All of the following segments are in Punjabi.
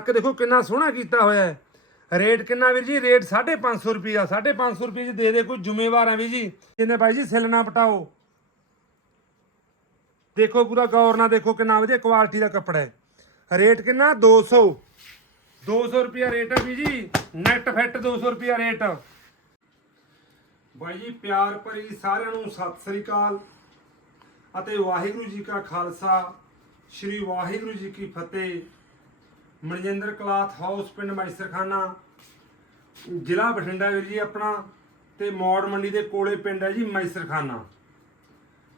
ਕਿ ਦੇਖੋ ਕਿੰਨਾ ਸੋਹਣਾ ਕੀਤਾ ਹੋਇਆ ਹੈ। ਰੇਟ ਕਿੰਨਾ ਵੀਰ ਜੀ? ਰੇਟ 550 ਰੁਪਿਆ 550 ਰੁਪਏ ਚ ਦੇ ਦੇ ਕੋਈ ਜ਼ਿੰਮੇਵਾਰ ਆ ਵੀ ਜੀ। ਇਹਨੇ ਬਾਈ ਜੀ ਸਿਲ ਨਾ ਪਟਾਓ। ਦੇਖੋ ਪੂਰਾ ਗੌਰ ਨਾਲ ਦੇਖੋ ਕਿੰਨਾ ਵਧੀਆ ਕੁਆਲਿਟੀ ਦਾ ਕੱਪੜਾ ਹੈ। ਰੇਟ ਕਿੰਨਾ? 200 200 ਰੁਪਿਆ ਰੇਟ ਹੈ ਵੀ ਜੀ। ਨੈਟ ਫਿੱਟ 200 ਰੁਪਿਆ ਰੇਟ। ਬਾਈ ਜੀ, ਪਿਆਰ ਭਰੀ ਸਾਰਿਆਂ ਨੂੰ ਸਤਿ ਸ੍ਰੀ ਅਕਾਲ। ਅਤੇ ਵਾਹਿਗੁਰੂ ਜੀ ਕਾ ਖਾਲਸਾ, ਸ੍ਰੀ ਵਾਹਿਗੁਰੂ ਜੀ ਕੀ ਫਤਿਹ। ਮਨਜਿੰਦਰ ਕਲਾਥ ਹਾਊਸ ਪਿੰਡ ਮੈਸਰਖਾਨਾ ਜ਼ਿਲ੍ਹਾ ਬਠਿੰਡਾ ਵੀਰ ਜੀ ਆਪਣਾ, ਤੇ ਮੌੜ ਮੰਡੀ ਦੇ ਕੋਲੇ ਪਿੰਡ ਹੈ ਜੀ ਮੈਸਰਖਾਨਾ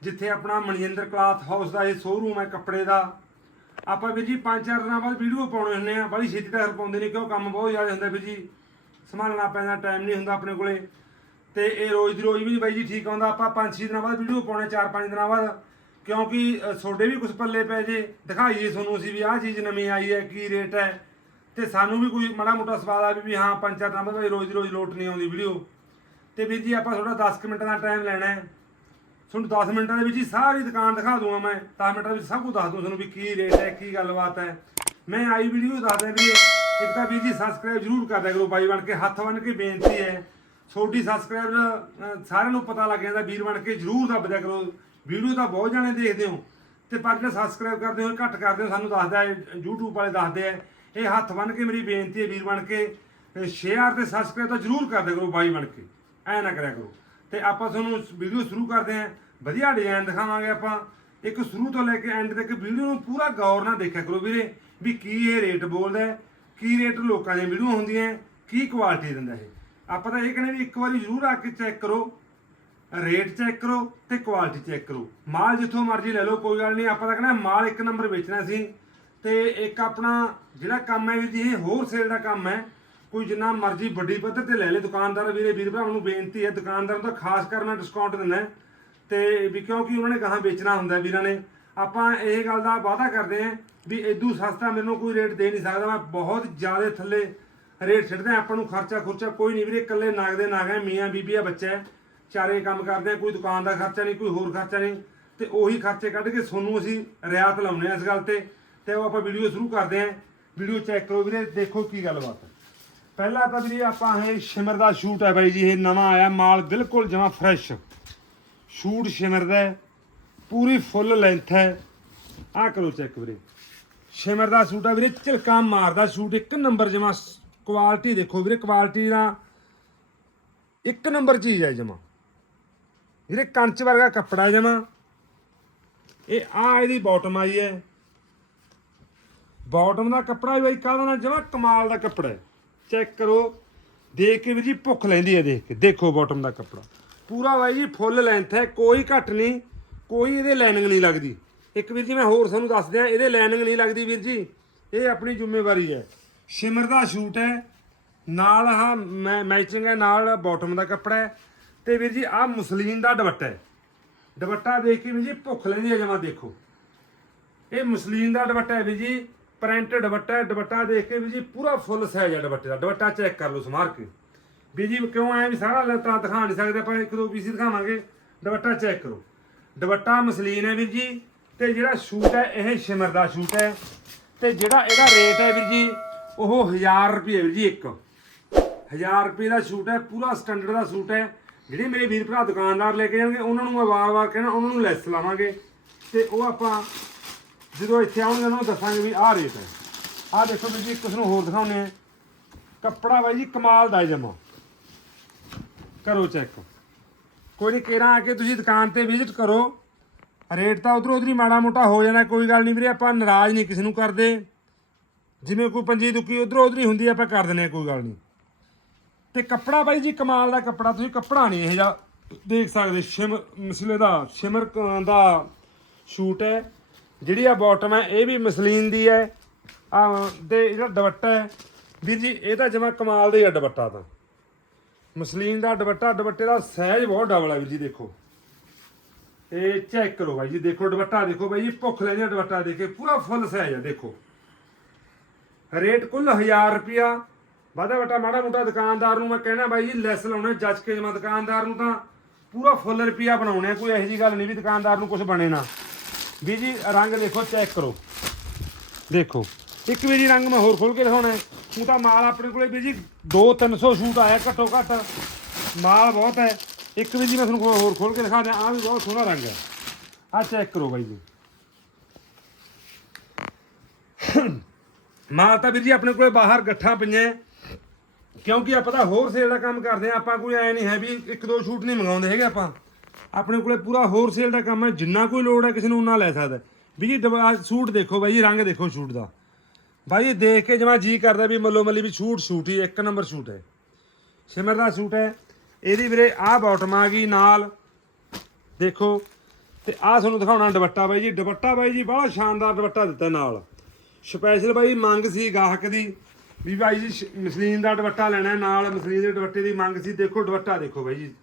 ਜਿੱਥੇ ਆਪਣਾ ਮਨਜਿੰਦਰ ਕਲਾਥ ਹਾਊਸ ਦਾ ਇਹ ਸ਼ੋਰੂਮ ਹੈ ਕੱਪੜੇ ਦਾ। ਆਪਾਂ ਵੀਰ ਜੀ ਪੰਜ ਚਾਰ ਦਿਨਾਂ ਬਾਅਦ ਵੀਡੀਓ ਪਾਉਣੇ ਹੁੰਦੇ ਆ ਬੜੀ ਛੇਤੀ ਤੱਕ ਪਾਉਂਦੇ ਨਹੀਂ, ਕਿਉਂ ਕੰਮ ਬਹੁਤ ਜ਼ਿਆਦਾ ਹੁੰਦਾ ਵੀਰ ਜੀ। ਸੰਭਾਲਣਾ ਪੈਂਦਾ ਟਾਈਮ ਨਹੀਂ ਹੁੰਦਾ ਆਪਣੇ ਕੋਲੇ। ਤੇ ਇਹ ਰੋਜ਼ ਦੀ ਰੋਜ਼ ਵੀ ਨਹੀਂ ਬਾਈ ਜੀ ਠੀਕ ਆਉਂਦਾ, ਆਪਾਂ ਪੰਜ ਛੇ ਦਿਨਾਂ ਬਾਅਦ ਵੀਡੀਓ ਪਾਉਣੇ, ਚਾਰ ਪੰਜ ਦਿਨਾਂ ਬਾਅਦ। ਕਿਉਂਕਿ ਤੁਹਾਡੇ ਵੀ ਕੁਝ ਪੱਲੇ ਪੈ ਜੇ। ਦਿਖਾਈਏ ਤੁਹਾਨੂੰ ਅਸੀਂ ਵੀ, ਆਹ ਚੀਜ਼ ਨਵੀਂ ਆਈ ਹੈ, ਕੀ ਰੇਟ ਹੈ। ਤੇ ਸਾਨੂੰ ਵੀ ਕੋਈ ਮਾੜਾ ਮੋਟਾ ਸਵਾਲ ਆ ਵੀ ਹਾਂ, ਪੰਜ, ਚਾਰ ਦਿਨਾਂ ਬਾਅਦ ਰੋਜ਼ ਦੀ ਰੋਜ਼ ਲੋਟ ਨਹੀਂ ਆਉਂਦੀ ਵੀਡੀਓ। ਤੇ ਵੀਰ ਜੀ, ਆਪਾਂ ਥੋੜਾ 10 ਕੁ ਮਿੰਟਾਂ ਦਾ ਟਾਈਮ ਲੈਣਾ ਹੈ। ਤੁਹਾਨੂੰ 10 ਮਿੰਟਾਂ ਦੇ ਵਿੱਚ ਹੀ ਸਾਰੀ ਦੁਕਾਨ ਦਿਖਾ ਦੂੰਗਾ ਮੈਂ। 10 ਮਿੰਟਾਂ ਵਿੱਚ ਸਭ ਕੁਝ ਦੱਸ ਦੂੰ ਤੁਹਾਨੂੰ ਵੀ ਕੀ ਰੇਟ ਹੈ, ਕੀ ਗੱਲਬਾਤ ਹੈ। ਮੈਂ ਆਈ ਵੀਡੀਓ ਦੱਸਦਾ ਵੀ ਇੱਕ ਤਾਂ ਵੀਰ ਜੀ ਸਬਸਕ੍ਰਾਈਬ ਜ਼ਰੂਰ ਕਰ ਦਿਆ ਕਰੋ ਬਾਈ ਬਣ ਕੇ। ਹੱਥ ਬਣ ਕੇ ਬੇਨਤੀ ਹੈ। ਛੋਟੀ ਸਬਸਕ੍ਰਾਈਬ ਸਾਰਿਆਂ ਨੂੰ ਪਤਾ ਲੱਗ ਜਾਂਦਾ, ਵੀਰ ਬਣ ਕੇ ਜ਼ਰੂਰ ਦੱਬ ਦਿਆ ਕਰੋ। ਵੀਡੀਓ ਤਾਂ ਬਹੁਤ ਜਾਣੇ ਦੇਖਦੇ ਹੋ। ਤੇ ਪਰ ਜਿਹੜੇ ਸਬਸਕ੍ਰਾਈਬ ਕਰਦੇ ਹੋ ਘੱਟ ਕਰਦੇ ਹੋ ਸਾਨੂੰ ਦੱਸਦਾ ਹੈ YouTube ਵਾਲੇ ਦੱਸਦੇ ਆ ਇਹ ਹੱਥ ਬਣ ਕੇ ਮੇਰੀ ਬੇਨਤੀ ਹੈ ਵੀਰ ਬਣ ਕੇ ਸ਼ੇਅਰ ਤੇ ਸਬਸਕ੍ਰਾਈਬ ਤਾਂ ਜ਼ਰੂਰ ਕਰਦੇ ਕਰੋ ਬਾਈ ਬਣ ਕੇ। ਐ ਨਾ ਕਰਿਆ ਕਰੋ। ਤੇ ਆਪਾਂ ਤੁਹਾਨੂੰ ਵੀਡੀਓ ਸ਼ੁਰੂ ਕਰਦੇ ਹਾਂ। ਵਧੀਆ ਡਿਜ਼ਾਈਨ ਦਿਖਾਵਾਂਗੇ ਆਪਾਂ। ਇੱਕ ਸ਼ੁਰੂ ਤੋਂ ਲੈ ਕੇ ਐਂਡ ਤੱਕ ਵੀਡੀਓ ਨੂੰ ਪੂਰਾ ਗੌਰ ਨਾਲ ਦੇਖਿਆ ਕਰੋ ਵੀਰੇ ਵੀ ਕੀ ਇਹ ਰੇਟ ਬੋਲਦਾ ਕੀ ਰੇਟ ਲੋਕਾਂ ਦੀਆਂ ਵੀਡੀਓ ਹੁੰਦੀਆਂ ਹੈ, ਕੀ ਕੁਆਲਿਟੀ ਦਿੰਦਾ ਇਹ ਆਪਾਂ ਤਾਂ ਇਹ ਕਹਿੰਦੇ ਵੀ ਇੱਕ ਵਾਰੀ ਜ਼ਰੂਰ ਆ ਕੇ ਚੈੱਕ ਕਰੋ। ਰੇਟ ਚੈੱਕ ਕਰੋ ਤੇ ਕੁਆਲਿਟੀ ਚੈੱਕ ਕਰੋ। ਮਾਲ ਜਿੱਥੋਂ ਮਰਜ਼ੀ ਲੈ ਲਓ, ਕੋਈ ਗੱਲ ਨਹੀਂ, ਆਪਾਂ ਤਾਂ ਕਹਿੰਦਾ ਮਾਲ ਇੱਕ ਨੰਬਰ ਵੇਚਣਾ ਸੀ। ਤੇ ਇੱਕ ਆਪਣਾ ਜਿਹੜਾ ਕੰਮ ਹੈ ਵੀ ਜੀ, ਇਹ ਹੋਰ ਸੇਲ ਦਾ ਕੰਮ ਹੈ। ਕੋਈ ਜਿੰਨਾ ਮਰਜ਼ੀ ਵੱਡੀ ਪੱਧਰ ਤੇ ਲੈ ਲੈ ਦੁਕਾਨਦਾਰ ਵੀਰੇ, ਵੀਰ ਭਰਾਵਾਂ ਨੂੰ ਬੇਨਤੀ ਹੈ, ਦੁਕਾਨਦਾਰਾਂ ਦਾ ਖਾਸ ਕਰ ਮੈਂ ਡਿਸਕਾਊਂਟ ਦਿੰਦਾ ਤੇ ਵੀ ਕਿਉਂਕਿ ਉਹਨਾਂ ਨੇ ਗਾਹਾਂ ਵੇਚਣਾ ਹੁੰਦਾ ਵੀਰਾਂ ਨੇ। ਆਪਾਂ ਇਹ ਗੱਲ ਦਾ ਵਾਅਦਾ ਕਰਦੇ ਆਂ ਵੀ ਇਦੋਂ ਸਸਤਾ ਮੈਨੂੰ ਕੋਈ ਰੇਟ ਦੇ ਨਹੀਂ ਸਕਦਾ। ਮੈਂ ਬਹੁਤ ਜ਼ਿਆਦਾ ਥੱਲੇ ਰੇਟ ਛੱਡਦਾ, ਆਪਾਂ ਨੂੰ ਖਰਚਾ ਖੁਰਚਾ ਕੋਈ ਨਹੀਂ ਵੀਰੇ, ਇਕੱਲੇ ਨਾਗ ਦੇ ਨਾਗ ਹੈ, ਮੀਆਂ, ਬੀਬੀ ਆ, ਬੱਚਾ ਚਾਰੇ ਕੰਮ ਕਰਦੇ ਆ, ਕੋਈ ਦੁਕਾਨ ਦਾ ਖਰਚਾ ਨਹੀਂ, ਕੋਈ ਹੋਰ ਖਰਚਾ ਨਹੀਂ। ਤੇ ਉਹੀ ਖਰਚੇ ਕੱਢ ਕੇ ਤੁਹਾਨੂੰ ਅਸੀਂ ਰਿਆਤ ਲਾਉਨੇ ਆ ਇਸ ਗੱਲ ਤੇ। ਤੇ ਉਹ ਆਪਾਂ ਵੀਡੀਓ ਸ਼ੁਰੂ ਕਰਦੇ ਆਂ ਵੀਡੀਓ ਚੈੱਕ ਕਰੋ ਵੀਰੇ, ਦੇਖੋ ਕੀ ਗੱਲਬਾਤ ਹੈ। ਪਹਿਲਾਂ ਤਾਂ ਵੀਰੇ ਆਪਾਂ ਇਹ ਸ਼ਿਮਰ ਦਾ ਸ਼ੂਟ ਹੈ ਬਾਈ ਜੀ, ਇਹ ਨਵਾਂ ਆਇਆ, ਮਾਲ ਬਿਲਕੁਲ ਜਮਾ ਫਰੈਸ਼ ਸ਼ੂਟ ਸ਼ਿਮਰ ਦਾ ਪੂਰੀ ਫੁੱਲ ਲੈਂਥ ਹੈ। ਆਹ ਕਰੋ ਚੈੱਕ ਵੀਰੇ। ਸ਼ਿਮਰ ਦਾ ਸੂਟ ਆ ਵੀਰੇ, ਝਲਕਾ ਮਾਰਦਾ ਸੂਟ, ਇੱਕ ਨੰਬਰ ਜਮਾ ਕੁਆਲਿਟੀ ਦੇਖੋ ਵੀਰੇ ਕੁਆਲਿਟੀ ਦਾ ਇੱਕ ਨੰਬਰ ਚੀਜ਼ ਹੈ ਜਮਾ। ਵੀਰੇ ਕੰਚ ਵਰਗਾ ਕੱਪੜਾ ਜਮਾ। ਇਹ ਆ ਇਹਦੀ ਬਾਟਮ ਆਈ ਹੈ। ਬਾਟਮ ਦਾ ਕੱਪੜਾ ਵੀ ਬਾਈ ਕਾਹਦਾ ਨਾ ਜਮਾ? ਕਮਾਲ ਦਾ ਕੱਪੜਾ ਹੈ। ਚੈੱਕ ਕਰੋ। ਦੇਖ ਕੇ ਵੀ ਜੀ ਭੁੱਖ ਲੈਂਦੀ ਹੈ ਦੇਖ ਕੇ। ਦੇਖੋ ਬਾਟਮ ਦਾ ਕੱਪੜਾ। ਪੂਰਾ ਬਾਈ ਜੀ ਫੁੱਲ ਲੈਂਥ ਹੈ, ਕੋਈ ਘੱਟ ਨਹੀਂ, ਕੋਈ ਇਹਦੇ ਲਾਈਨਿੰਗ ਨਹੀਂ ਲੱਗਦੀ। ਇੱਕ ਵੀਰ ਜੀ ਮੈਂ ਹੋਰ ਤੁਹਾਨੂੰ ਦੱਸ ਦਿਆਂ, ਇਹਦੇ ਲਾਈਨਿੰਗ ਨਹੀਂ ਲੱਗਦੀ ਵੀਰ ਜੀ। ਇਹ ਆਪਣੀ ਜ਼ਿੰਮੇਵਾਰੀ ਹੈ। ਸ਼ਿਮਰ ਦਾ ਸ਼ੂਟ ਹੈ। ਨਾਲ ਆਹ ਮੈਚਿੰਗ ਹੈ, ਨਾਲ ਬਾਟਮ ਦਾ ਕੱਪੜਾ ਹੈ। ਤੇ ਵੀਰ ਜੀ, ਆਹ ਮੁਸਲੀਨ ਦਾ ਦੁਪੱਟਾ ਹੈ। ਦੁਪੱਟਾ ਦੇਖ ਕੇ ਵੀਰ ਜੀ, ਭੁੱਖ ਲੈਂਦੀ ਹੈ ਜਮਾ, ਦੇਖੋ। ਇਹ ਮੁਸਲੀਨ ਦਾ ਦੁਪੱਟਾ ਹੈ ਵੀਰ ਜੀ, ਪ੍ਰਿੰਟ ਦੁਪੱਟਾ ਹੈ। ਦੁਪੱਟਾ ਦੇਖ ਕੇ ਵੀਰ ਜੀ, ਪੂਰਾ ਫੁੱਲ ਸਾਈਜ਼ ਹੈ ਦੁਪੱਟੇ ਦਾ। ਦੁਪੱਟਾ ਚੈੱਕ ਕਰ ਲਓ ਸਮਾਰ ਕੇ। ਵੀਰ ਜੀ, ਕਿਉਂ ਐ ਵੀ ਸਾਰਾ ਲੱਤਾਂ ਦਿਖਾ ਨਹੀਂ ਸਕਦੇ, ਆਪਾਂ ਇੱਕ ਦੋ ਪੀਸ ਹੀ ਦਿਖਾਵਾਂਗੇ। ਦੁਪੱਟਾ ਚੈੱਕ ਕਰੋ। ਦੁਪੱਟਾ ਮਸਲੀਨ ਹੈ ਵੀਰ ਜੀ, ਤੇ ਜਿਹੜਾ ਸ਼ੂਟ ਹੈ, ਇਹ ਸ਼ਿਮਰ ਦਾ ਸ਼ੂਟ ਹੈ। ਤੇ ਜਿਹੜਾ ਇਹਦਾ ਰੇਟ ਹੈ ਵੀਰ ਜੀ, ਉਹ 1000 ਰੁਪਏ ਵੀਰ ਜੀ, ਇੱਕ। 1000 ਰੁਪਏ ਦਾ ਸੂਟ ਹੈ, ਪੂਰਾ ਸਟੈਂਡਰਡ ਦਾ ਸੂਟ ਹੈ। ਜਿਹੜੇ ਮੇਰੇ ਵੀਰ ਭਰਾ ਦੁਕਾਨਦਾਰ ਲੈ ਕੇ ਜਾਣਗੇ, ਉਹਨਾਂ ਨੂੰ ਮੈਂ ਵਾਰ-ਵਾਰ ਕਹਿਣਾ, ਉਹਨਾਂ ਨੂੰ ਲੈਸ ਲਾਵਾਂਗੇ। ਤੇ ਉਹ ਆਪਾਂ ਜਦੋਂ ਇੱਥੇ ਆਉਣਗੇ, ਉਹਨਾਂ ਨੂੰ ਦੱਸਾਂਗੇ ਵੀ ਆਹ ਰੇਟ ਹੈ। ਆਹ ਦੇਖੋ ਵੀਰ ਜੀ, ਇੱਕ ਨੂੰ ਹੋਰ ਦਿਖਾਉਨੇ ਆ ਕੱਪੜਾ ਬਾਈ ਜੀ, ਕਮਾਲ ਦਾ ਜਮਾ। ਕਰੋ ਚੈੱਕ ਕੋਈ ਨਹੀਂ ਕਿਹੜਾ ਆ ਕੇ ਤੁਸੀਂ ਦੁਕਾਨ ਤੇ ਵਿਜ਼ਿਟ ਕਰੋ। ਰੇਟ ਤਾਂ ਉਧਰੋਂ ਹੀ ਮਾੜਾ ਮੋਟਾ ਹੋ ਜਾਣਾ, ਕੋਈ ਗੱਲ ਨਹੀਂ ਵੀਰੇ, ਆਪਾਂ ਨਾਰਾਜ਼ ਨਹੀਂ ਕਿਸੇ ਨੂੰ ਕਰਦੇ। ਜਿਵੇਂ ਕੋਈ ਪੰਜੀ ਦੁੱਕੀ ਉਧਰੋਂ ਹੀ ਹੁੰਦੀ ਆਪਾਂ ਕਰ ਦਿੰਦੇ ਆ ਕੋਈ ਗੱਲ ਨਹੀਂ। ਤੇ ਕੱਪੜਾ ਬਾਈ ਜੀ, ਕਮਾਲ ਦਾ ਕੱਪੜਾ, ਤੁਸੀਂ ਕੱਪੜਾ ਨਹੀਂ ਇਹ ਜਿਹਾ ਦੇਖ ਸਕਦੇ। ਸ਼ਿਮ, ਮਸਲੇ ਦਾ, ਸ਼ਿਮਰ ਕ- ਦਾ ਸ਼ੂਟ ਹੈ। ਜਿਹੜੀ ਆ ਬਾਟਮ ਹੈ, ਇਹ ਵੀ ਮਸਲੀਨ ਦੀ ਹੈ। ਆ ਤੇ ਜਿਹੜਾ ਦੁਪੱਟਾ ਹੈ। ਵੀਰ ਜੀ, ਇਹ ਤਾਂ ਜਮਾ ਕਮਾਲ ਦਾ ਹੀ ਆ ਦੁਪੱਟਾ ਤਾਂ। ਮਸਲੀਨ ਦਾ ਦੁਪੱਟਾ, ਦੁਪੱਟੇ ਦਾ ਸਾਈਜ਼ ਬਹੁਤ ਡਬਲ ਹੈ ਵੀਰ ਜੀ, ਦੇਖੋ। ਇਹ ਚੈੱਕ ਕਰੋ ਬਾਈ ਜੀ, ਦੇਖੋ ਦੁਪੱਟਾ, ਦੇਖੋ ਬਾਈ ਜੀ, ਭੁੱਖ ਲੈਂਦੀ ਆ ਦੁਪੱਟਾ ਦੇਖੇ ਪੂਰਾ ਫੁੱਲ ਸਾਈਜ਼ ਹੈ ਦੇਖੋ। ਰੇਟ ਕੁੱਲ 1000 ਰੁਪਿਆ ਵਾਧਾ ਵਟਾ ਮਾੜਾ ਮੋਟਾ ਦੁਕਾਨਦਾਰ ਨੂੰ ਮੈਂ ਕਹਿਣਾ ਬਾਈ ਜੀ, ਲੈਸ ਲਾਉਣੇ, ਜੱਜ ਕੇ ਜਮਾ ਦੁਕਾਨਦਾਰ ਨੂੰ ਤਾਂ ਪੂਰਾ ਫੁੱਲ ਰੁਪਿਆ ਬਣਾਉਣੇ ਕੋਈ ਇਹੋ ਜੀ ਗੱਲ ਨਹੀਂ ਵੀ ਦੁਕਾਨਦਾਰ ਨੂੰ ਕੁਝ ਬਣੇ ਨਾ। ਵੀ ਜੀ, ਰੰਗ ਦੇਖੋ ਚੈੱਕ ਕਰੋ। ਦੇਖੋ, ਇੱਕ ਵੀ ਜੀ ਰੰਗ ਮੈਂ ਹੋਰ ਖੋਲ ਕੇ ਦਿਖਾਉਣਾ ਹੈ। ਉਹ ਤਾਂ ਮਾਲ ਆਪਣੇ ਕੋਲੇ ਵੀ ਜੀ 2-300 ਸੂਟ ਆਇਆ ਘੱਟੋ ਘੱਟ। ਮਾਲ ਬਹੁਤ ਹੈ। ਇੱਕ ਵੀ ਜੀ ਮੈਂ ਤੁਹਾਨੂੰ ਹੋਰ ਖੋਲ ਕੇ ਦਿਖਾ ਦਿਆਂ ਆ ਵੀ ਬਹੁਤ ਸੋਹਣਾ ਰੰਗ ਹੈ। ਆ ਚੈੱਕ ਕਰੋ ਬਾਈ ਜੀ। ਮਾਲ ਤਾਂ ਵੀਰ ਜੀ ਆਪਣੇ ਕੋਲੇ ਬਾਹਰ ਗੱਠਾਂ ਪਈਆਂ ਕਿਉਂਕਿ ਆਪਾਂ ਤਾਂ ਹੋਰ ਸੇਲ ਦਾ ਕੰਮ ਕਰਦੇ ਆ ਆਪਾਂ ਕੋਈ ਐ ਨਹੀਂ ਹੈ ਵੀ ਇੱਕ ਦੋ ਸ਼ੂਟ ਨਹੀਂ ਮੰਗਾਉਂਦੇ ਹੈਗੇ ਆਪਾਂ। ਆਪਣੇ ਕੋਲੇ ਪੂਰਾ ਹੋਰ ਸੇਲ ਦਾ ਕੰਮ ਹੈ, ਜਿੰਨਾ ਕੋਈ ਲੋੜ ਹੈ ਕਿਸੇ ਨੂੰ ਉਨਾ ਲੈ ਸਕਦਾ ਵੀ ਜੀ ਡਬ- ਸੂਟ ਦੇਖੋ ਬਾਈ ਜੀ, ਰੰਗ ਦੇਖੋ ਸ਼ੂਟ ਦਾ। ਬਾਈ ਜੀ, ਦੇਖ ਕੇ ਜਮਾ ਜੀ ਕਰਦਾ ਵੀ ਮੱਲੋ ਮੱਲੀ ਵੀ ਸ਼ੂਟ ਸ਼ੂਟ ਹੀ, ਇੱਕ ਨੰਬਰ ਸ਼ੂਟ ਹੈ। ਸਿਮਰ ਦਾ ਸੂਟ ਹੈ। ਇਹਦੀ ਵੀਰੇ ਆਹ ਬਾਟਮ ਆ ਗਈ ਨਾਲ। ਦੇਖੋ, ਤੇ ਆਹ ਤੁਹਾਨੂੰ ਦਿਖਾਉਣਾ ਦੁਪੱਟਾ ਬਾਈ ਜੀ। ਦੁਪੱਟਾ ਬਾਈ ਜੀ, ਬੜਾ ਸ਼ਾਨਦਾਰ ਦੁਪੱਟਾ ਦਿੱਤਾ ਨਾਲ। ਸਪੈਸ਼ਲ ਬਾਈ, ਮੰਗ ਸੀ ਗਾਹਕ ਦੀ। ਵੀ ਬਾਈ ਜੀ, ਸ਼- ਮਸਲੀਨ ਦਾ ਦੁਪੱਟਾ ਲੈਣਾ ਨਾਲ ਮਸਲੀਨ ਦੇ ਦੁਪੱਟੇ ਦੀ ਮੰਗ ਸੀ, ਦੇਖੋ ਦੁਪੱਟਾ ਦੇਖੋ ਬਾਈ ਜੀ।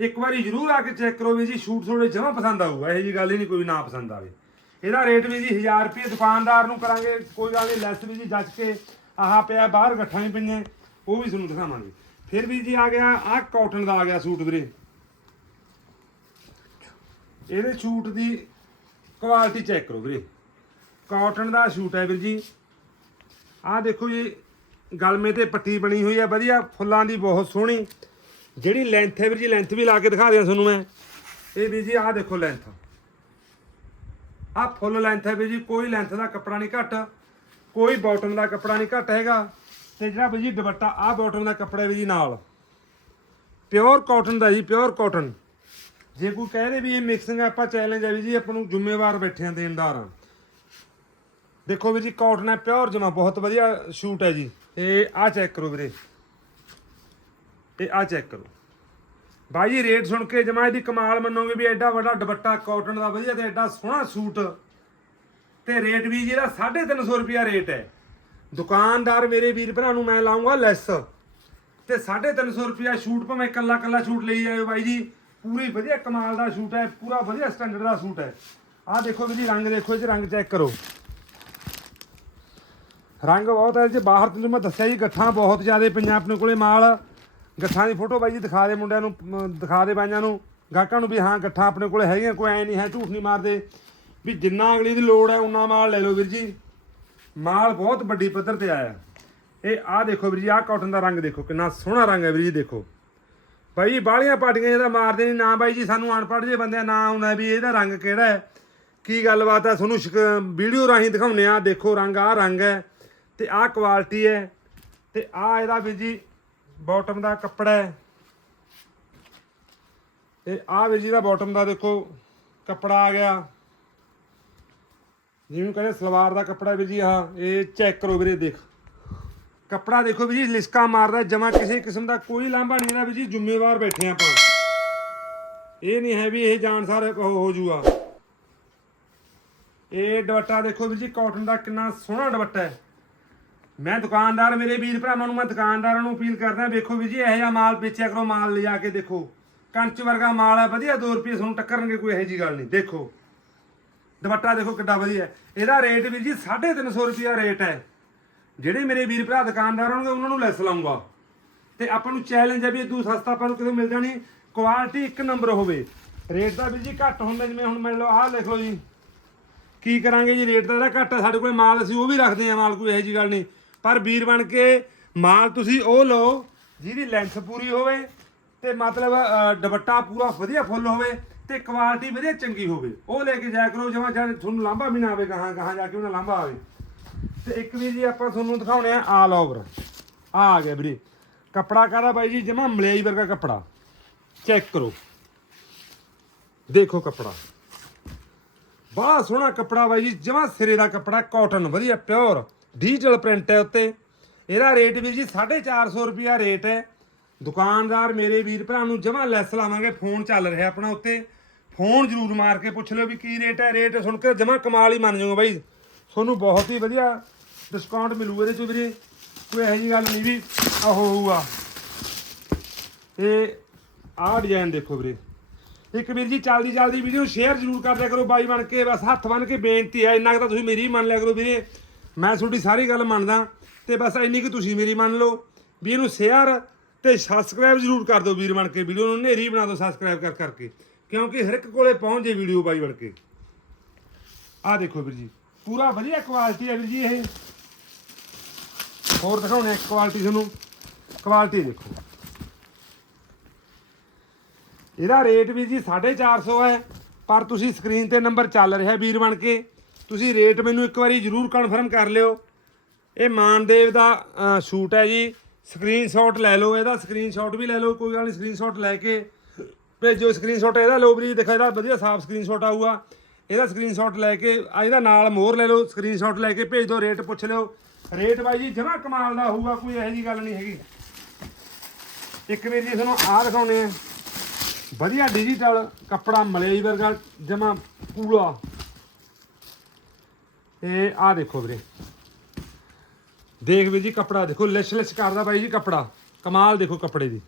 ਇੱਕ ਵਾਰੀ ਜ਼ਰੂਰ ਆ ਕੇ ਚੈੱਕ ਕਰੋ ਵੀ ਜੀ, ਸ਼ੂਟ ਤੁਹਾਡੇ ਜਮਾ ਪਸੰਦ ਆਊਗਾ, ਇਹ ਜੀ ਗੱਲ ਹੀ ਨਹੀਂ ਕੋਈ ਨਾ ਪਸੰਦ ਆਵੇ। ਇਹਦਾ ਰੇਟ ਵੀ ਜੀ 1000 ਰੁਪਏ, ਦੁਕਾਨਦਾਰ ਨੂੰ ਕਰਾਂਗੇ, ਕੋਈ ਗੱਲ ਨਹੀਂ, ਲੈਸ ਵੀ ਜੀ ਜੱਜ ਕੇ ਆਹ ਪਿਆ, ਬਾਹਰ ਗੱਠਾਂ ਵੀ ਪਈਆਂ, ਉਹ ਵੀ ਤੁਹਾਨੂੰ ਦਿਖਾਵਾਂਗੇ। ਫਿਰ ਵੀ ਜੀ ਆ ਗਿਆ ਆਹ ਕਾਟਨ ਦਾ ਆ ਗਿਆ ਸੂਟ ਵੀਰੇ। ਇਹਦੇ ਸ਼ੂਟ ਦੀ ਕੁਆਲਿਟੀ ਚੈੱਕ ਕਰੋ ਵੀਰੇ। ਕਾਟਨ ਦਾ ਸ਼ੂਟ ਹੈ ਵੀਰ ਜੀ ਆਹ ਦੇਖੋ ਜੀ, ਗਲਮੇ ਤੇ ਪੱਟੀ ਬਣੀ ਹੋਈ ਹੈ ਵਧੀਆ, ਫੁੱਲਾਂ ਦੀ ਬਹੁਤ ਸੋਹਣੀ। ਜਿਹੜੀ ਲੈਂਥ ਹੈ ਵੀਰ ਜੀ ਲੈਂਥ ਵੀ ਲਾ ਕੇ ਦਿਖਾ ਦਿਆਂ ਤੁਹਾਨੂੰ ਮੈਂ। ਇਹ ਵੀਰ ਜੀ, ਆਹ ਦੇਖੋ ਲੈਂਥ ਆਹ ਫੁੱਲ ਲੈਂਥ ਹੈ ਵੀਰ ਜੀ, ਕੋਈ ਲੈਂਥ ਦਾ ਕੱਪੜਾ ਨਹੀਂ ਘੱਟ, ਕੋਈ ਬਾਟਮ ਦਾ ਕੱਪੜਾ ਨਹੀਂ ਘੱਟ ਹੈਗਾ। ਤੇ ਜਿਹੜਾ ਵੀ ਜੀ, ਦੁਪੱਟਾ, ਆਹ ਬਾਟਮ ਦਾ ਕੱਪੜਾ ਵੀਰ ਜੀ ਨਾਲ। ਪਿਓਰ ਕਾਟਨ ਦਾ ਜੀ ਪਿਓਰ ਕਾਟਨ ਜੇ ਕੋਈ ਕਹਿ ਦੇ ਵੀ ਇਹ ਮਿਕਸਿੰਗ ਆਪਾਂ ਚੈਲੰਜ ਹੈ ਵੀ ਜੀ, ਆਪਾਂ ਨੂੰ ਜ਼ਿੰਮੇਵਾਰ ਬੈਠੇ ਆਂ ਦੇਣਦਾਰ। ਦੇਖੋ ਵੀਰ ਜੀ ਕਾਟਨ ਹੈ ਪਿਓਰ ਜਮਾ, ਬਹੁਤ ਵਧੀਆ ਸ਼ੂਟ ਹੈ ਜੀ। ਤੇ ਆਹ ਚੈੱਕ ਕਰੋ ਵੀਰੇ। ਇਹ ਆਹ ਚੈੱਕ ਕਰੋ। ਬਾਈ ਜੀ ਰੇਟ ਸੁਣ ਕੇ ਜਮਾ ਇਹਦੀ ਕਮਾਲ ਮੰਨੋਗੇ ਵੀ ਐਡਾ ਵੱਡਾ ਦੁਪੱਟਾ ਕਾਟਨ ਦਾ ਵਧੀਆ ਤੇ ਐਡਾ ਸੋਹਣਾ ਸੂਟ ਤੇ ਰੇਟ ਵੀ ਜੀ ਇਹਦਾ 350 ਰੁਪਿਆ ਰੇਟ ਹੈ। ਦੁਕਾਨਦਾਰ ਮੇਰੇ ਵੀਰ ਭਰਾ ਨੂੰ ਮੈਂ ਲਾਉਂਗਾ ਲੈਸ ਤੇ 350 ਰੁਪਿਆ ਸ਼ੂਟ ਭਾਵੇਂ ਇਕੱਲਾ ਇਕੱਲਾ ਸ਼ੂਟ ਲਈ ਜਾਇਓ ਬਾਈ ਜੀ, ਪੂਰੀ ਵਧੀਆ ਕਮਾਲ ਦਾ ਸ਼ੂਟ ਹੈ, ਪੂਰਾ ਵਧੀਆ ਸਟੈਂਡਰਡ ਦਾ ਸ਼ੂਟ ਹੈ। ਆਹ ਦੇਖੋ ਵੀ ਜੀ, ਰੰਗ ਦੇਖੋ ਇਹ ਰੰਗ ਚੈੱਕ ਕਰੋ। ਰੰਗ ਬਹੁਤ ਹੈ ਜੀ। ਬਾਹਰ ਤੋਂ ਮੈਂ ਦੱਸਿਆ ਜੀ ਗੱਠਾਂ ਬਹੁਤ ਜ਼ਿਆਦਾ ਪਈਆਂ ਆਪਣੇ ਕੋਲੇ ਮਾਲ। ਗੱਠਾਂ ਦੀ ਫੋਟੋ ਬਾਈ ਜੀ ਦਿਖਾ ਦੇ ਮੁੰਡਿਆਂ ਨੂੰ ਮ, ਦਿਖਾ ਦੇ ਬਾਈਆਂ ਨੂੰ। ਗਾਹਕਾਂ ਨੂੰ ਵੀ ਹਾਂ ਗੱਠਾਂ ਆਪਣੇ ਕੋਲੇ ਹੈਗੀਆਂ ਕੋਈ ਐ ਨਹੀਂ ਹੈ ਝੂਠ ਨਹੀਂ ਮਾਰਦੇ। ਵੀ ਜਿੰਨਾ ਅਗਲੀ ਦੀ ਲੋੜ ਹੈ ਉਨਾ ਮਾਲ ਲੈ ਲਓ ਵੀਰ ਜੀ। ਮਾਲ ਬਹੁਤ ਵੱਡੀ ਪੱਧਰ ਤੇ ਆਇਆ। ਇਹ ਆਹ ਦੇਖੋ ਵੀਰ ਜੀ ਆਹ ਕਾਟਨ ਦਾ ਰੰਗ ਦੇਖੋ ਕਿੰਨਾ ਸੋਹਣਾ ਰੰਗ ਹੈ ਵੀਰ ਜੀ ਦੇਖੋ। ਬਾਈ ਜੀ ਬਾਹਲੀਆਂ ਪਾਰਟੀਆਂ ਇਹਦਾ ਮਾਰਦੇ ਨਹੀਂ ਨਾ ਬਾਈ ਜੀ ਸਾਨੂੰ ਅਨਪੜ੍ਹ ਜੇ ਬੰਦਿਆਂ ਨਾ ਆਉਂਦਾ ਵੀ ਇਹਦਾ ਰੰਗ ਕਿਹੜਾ ਹੈ। ਕੀ ਗੱਲਬਾਤ ਹੈ ਤੁਹਾਨੂੰ ਵੀਡੀਓ ਰਾਹੀਂ ਦਿਖਾਉਂਦੇ ਆ ਦੇਖੋ ਰੰਗ ਆਹ ਰੰਗ ਹੈ। ਤੇ ਆਹ ਕੁਆਲਿਟੀ ਹੈ ਤੇ ਆਹ ਇਹਦਾ ਵੀਰ ਜੀ ਬਾਟਮ ਦਾ ਕੱਪੜਾ ਹੈ। ਤੇ ਆਹ ਵੀ ਜੀ ਦਾ ਬਾਟਮ ਦਾ ਦੇਖੋ ਕੱਪੜਾ ਆ ਗਿਆ। ਜਿਹਨੂੰ ਕਹਿੰਦੇ ਸਲਵਾਰ ਦਾ ਕੱਪੜਾ ਵੀਰ ਜੀ ਆਹ, ਇਹ ਚੈੱਕ ਕਰੋ ਵੀਰੇ ਦੇਖ। ਕੱਪੜਾ ਦੇਖੋ ਵੀ ਜੀ ਲਿਸਕਾ ਮਾਰਦਾ, ਜਮਾ ਕਿਸੇ ਕਿਸਮ ਦਾ ਕੋਈ ਲਾਂਭਾ ਨਹੀਂ ਇਹਦਾ ਵੀ ਜੀ, ਜ਼ਿੰਮੇਵਾਰ ਬੈਠੇ ਆਪਾਂ। ਇਹ ਨਹੀਂ ਹੈ ਵੀ ਇਹ ਜਾਣ ਸਾਰ ਹੋ ਹੋ ਜੂਗਾ। ਇਹ ਦੁਪੱਟਾ ਦੇਖੋ ਵੀ ਜੀ ਕਾਟਨ ਦਾ ਕਿੰਨਾ ਸੋਹਣਾ ਦੁਪੱਟਾ ਹੈ। ਮੈਂ ਦੁਕਾਨਦਾਰ, ਮੇਰੇ ਵੀਰ ਭਰਾਵਾਂ ਨੂੰ ਮੈਂ ਦੁਕਾਨਦਾਰਾਂ ਨੂੰ ਅਪੀਲ ਕਰਦਾ, ਵੇਖੋ ਵੀ ਜੀ ਇਹੋ ਜਿਹਾ ਮਾਲ ਵੇਚਿਆ ਕਰੋ, ਮਾਲ ਲਿਜਾ ਕੇ ਦੇਖੋ। ਕੰਚ ਵਰਗਾ ਮਾਲ ਹੈ, ਵਧੀਆ 2 ਰੁਪਏ ਤੁਹਾਨੂੰ ਟੱਕਰਨਗੇ, ਕੋਈ ਇਹੋ ਜੀ ਗੱਲ ਨਹੀਂ। ਦੇਖੋ, ਦੁਪੱਟਾ ਦੇਖੋ ਕਿੱਡਾ ਵਧੀਆ ਇਹਦਾ ਰੇਟ ਵੀਰ ਜੀ 350 ਰੁਪਿਆ ਰੇਟ ਹੈ। ਜਿਹੜੇ ਮੇਰੇ ਵੀਰ ਭਰਾ ਦੁਕਾਨਦਾਰ ਹੋਣਗੇ, ਉਹਨਾਂ ਨੂੰ ਲੈਸ ਲਾਉਂਗਾ। ਤੇ ਆਪਾਂ ਨੂੰ ਚੈਲੰਜ ਹੈ ਵੀ ਇਹ ਦੂ ਸਸਤਾ ਆਪਾਂ ਨੂੰ ਕਿਤੇ ਮਿਲ ਜਾਣੀ? ਕੁਆਲਿਟੀ ਇੱਕ ਨੰਬਰ ਹੋਵੇ। ਰੇਟ ਦਾ ਵੀਰ ਜੀ ਘੱਟ ਹੁੰਦਾ, ਜਿਵੇਂ ਹੁਣ ਮੰਨ ਲਓ ਆਹ ਲਿਖ ਲਓ ਜੀ। ਕੀ ਕਰਾਂਗੇ ਜੀ, ਰੇਟ ਦਾ ਜਿਹੜਾ ਘੱਟ ਹੈ, ਸਾਡੇ ਕੋਲ ਮਾਲ ਅਸੀਂ ਉਹ ਵੀ ਰੱਖਦੇ ਹਾਂ, ਮਾਲ ਕੋਈ ਇਹੋ ਜੀ ਗੱਲ ਨਹੀਂ। ਪਰ ਵੀਰ ਬਣ ਕੇ ਮਾਲ ਤੁਸੀਂ ਉਹ ਲਓ ਜਿਹਦੀ ਲੈਂਥ ਪੂਰੀ ਹੋਵੇ ਤੇ ਮਤਲਬ ਅ, ਦੁਪੱਟਾ ਪੂਰਾ ਵਧੀਆ ਫੁੱਲ ਹੋਵੇ ਤੇ ਕੁਆਲਿਟੀ ਵਧੀਆ ਚੰਗੀ ਹੋਵੇ। ਉਹ ਲੈ ਕੇ ਜਾਇਆ ਕਰੋ ਜਮਾ ਜਦ ਤੁਹਾਨੂੰ ਲਾਂਭਾ ਵੀ ਨਾ ਆਵੇ ਗਾਹਾਂ ਗਾਹਾਂ ਜਾ ਕੇ ਉਹਨਾਂ ਲਾਂਭਾ ਆਵੇ। ਤੇ ਇੱਕ ਵੀ ਜੀ ਆਪਾਂ ਤੁਹਾਨੂੰ ਦਿਖਾਉਣੇ ਆ ਆਲ ਓਵਰ ਆ ਆ ਗਿਆ ਵੀਰੇ। ਕੱਪੜਾ ਕਾਹਦਾ ਬਾਈ ਜੀ? ਜਮਾ ਮਲੇਈ ਵਰਗਾ ਕੱਪੜਾ। ਚੈੱਕ ਕਰੋ। ਦੇਖੋ ਕੱਪੜਾ। ਬੜਾ ਸੋਹਣਾ ਕੱਪੜਾ ਬਾਈ ਜੀ ਜਮਾ ਸਿਰੇ ਦਾ ਕੱਪੜਾ ਕਾਟਨ ਵਧੀਆ ਪਿਓਰ ਡਿਜੀਟਲ ਪ੍ਰਿੰਟ ਹੈ ਉੱਤੇ। ਇਹਦਾ ਰੇਟ ਵੀਰ ਜੀ 450 ਰੁਪਿਆ ਰੇਟ ਹੈ। ਦੁਕਾਨਦਾਰ ਮੇਰੇ ਵੀਰ ਭਰਾ ਨੂੰ ਜਮਾ ਲੈਸ ਲਾਵਾਂਗੇ। ਫੋਨ ਚੱਲ ਰਿਹਾ ਆਪਣਾ ਉੱਤੇ। ਫੋਨ ਜ਼ਰੂਰ ਮਾਰ ਕੇ ਪੁੱਛ ਲਿਓ ਵੀ ਕੀ ਰੇਟ ਹੈ। ਰੇਟ ਸੁਣ ਕੇ ਜਮਾ ਕਮਾਲ ਹੀ ਮੰਨ ਜਾਓਗੇ ਬਾਈ। ਤੁਹਾਨੂੰ ਬਹੁਤ ਹੀ ਵਧੀਆ ਡਿਸਕਾਊਂਟ ਮਿਲੂ ਇਹਦੇ ਚ ਵੀਰੇ। ਕੋਈ ਇਹੋ ਜਿਹੀ ਗੱਲ ਨਹੀਂ ਵੀ ਆਹ ਹੋਊਗਾ। ਇਹ ਆਹ ਡਿਜ਼ਾਈਨ ਦੇਖੋ ਵੀਰੇ। ਇੱਕ ਵੀਰ ਜੀ ਚੱਲਦੀ ਚੱਲਦੀ ਵੀਡੀਓ ਸ਼ੇਅਰ ਜ਼ਰੂਰ ਕਰ ਦਿਆ ਕਰੋ। ਬਾਈ ਬਣ ਕੇ ਬਸ ਹੱਥ ਬਣ ਕੇ ਬੇਨਤੀ ਹੈ। ਇੰਨਾ ਕੁ ਤਾਂ ਤੁਸੀਂ ਮੇਰੀ ਮੰਨ ਲਿਆ ਕਰੋ ਵੀਰੇ। ਮੈਂ ਤੁਹਾਡੀ ਸਾਰੀ ਗੱਲ ਮੰਨਦਾ ਤੇ ਬਸ ਇੰਨੀ ਕਿ ਤੁਸੀਂ ਮੇਰੀ ਮੰਨ ਲਓ ਵੀ ਇਹਨੂੰ ਸ਼ੇਅਰ ਤੇ ਸਬਸਕ੍ਰਾਈਬ ਜ਼ਰੂਰ ਕਰ ਦਿਓ ਵੀਰ ਬਣ ਕੇ, ਵੀਡੀਓ ਨੂੰ ਨੇਰੀ ਬਣਾ ਦਿਓ ਸਬਸਕ੍ਰਾਈਬ ਕਰ ਕਰਕੇ, ਕਿਉਂਕਿ ਹਰ ਇੱਕ ਕੋਲੇ ਪਹੁੰਚ ਜੇ ਵੀਡੀਓ ਬਾਈ ਬਣ ਕੇ। ਆਹ ਦੇਖੋ ਵੀਰ ਜੀ, ਪੂਰਾ ਵਧੀਆ ਕੁਆਲਿਟੀ ਹੈ ਵੀਰ ਜੀ ਇਹ। ਹੋਰ ਦਿਖਾਉਣੇ ਕੁਆਲਿਟੀ ਤੁਹਾਨੂੰ। ਕੁਆਲਿਟੀ ਦੇਖੋ। ਇਹਦਾ ਰੇਟ ਵੀ ਜੀ 450 ਹੈ, ਪਰ ਤੁਸੀਂ ਸਕਰੀਨ ਤੇ ਨੰਬਰ ਚੱਲ ਰਿਹਾ ਵੀਰ ਬਣ ਕੇ। ਤੁਸੀਂ ਰੇਟ ਮੈਨੂੰ ਇੱਕ ਵਾਰੀ ਜਰੂਰ ਕਨਫਰਮ ਕਰ ਲਿਓ। ਇਹ ਮਾਨਦੇਵ ਦਾ ਸ਼ੂਟ ਹੈ ਜੀ। ਸਕਰੀਨਸ਼ਾਟ ਲੈ ਲਓ ਇਹਦਾ ਸਕਰੀਨਸ਼ਾਟ ਵੀ ਲੈ ਲਓ, ਕੋਈ ਗੱਲ ਨਹੀਂ ਸਕਰੀਨਸ਼ਾਟ ਲੈ ਕੇ ਭੇਜੋ। ਸਕਰੀਨਸ਼ਾਟ ਇਹਦਾ ਲਓ ਵੀ ਦੇਖੋ ਇਹਦਾ ਵਧੀਆ ਸਾਫ਼ ਸਕਰੀਨਸ਼ਾਟ ਆਊਗਾ। ਇਹਦਾ ਸਕਰੀਨਸ਼ਾਟ ਲੈ ਕੇ ਆ ਇਹਦਾ ਨਾਲ ਮੋਹਰ ਲੈ ਲਓ ਸਕਰੀਨਸ਼ਾਟ ਲੈ ਕੇ ਭੇਜ ਦਿਓ, ਰੇਟ ਪੁੱਛ ਲਿਓ। ਰੇਟ ਬਾਈ ਜੀ ਜਮਾ ਕਮਾਲ ਦਾ ਹੋਊਗਾ, ਕੋਈ ਇਹੋ ਜੀ ਗੱਲ ਨਹੀਂ ਹੈਗੀ। ਇੱਕ ਵੀਰ ਜੀ ਤੁਹਾਨੂੰ ਆਹ ਦਿਖਾਉਣੇ ਆ ਵਧੀਆ ਡਿਜੀਟਲ ਕੱਪੜਾ ਮਲੇਈ ਵਰਗਾ, ਜਮਾ ਪੂਰਾ। ਇਹ ਆਹ ਦੇਖੋ ਵੀਰੇ। ਦੇਖ ਵੀਰ ਜੀ ਕੱਪੜਾ ਦੇਖੋ, ਲਿਸ਼ ਲਿਸ਼ ਕਰਦਾ ਬਾਈ ਜੀ ਕੱਪੜਾ। ਕਮਾਲ ਦੇਖੋ ਕੱਪੜੇ ਦੀ।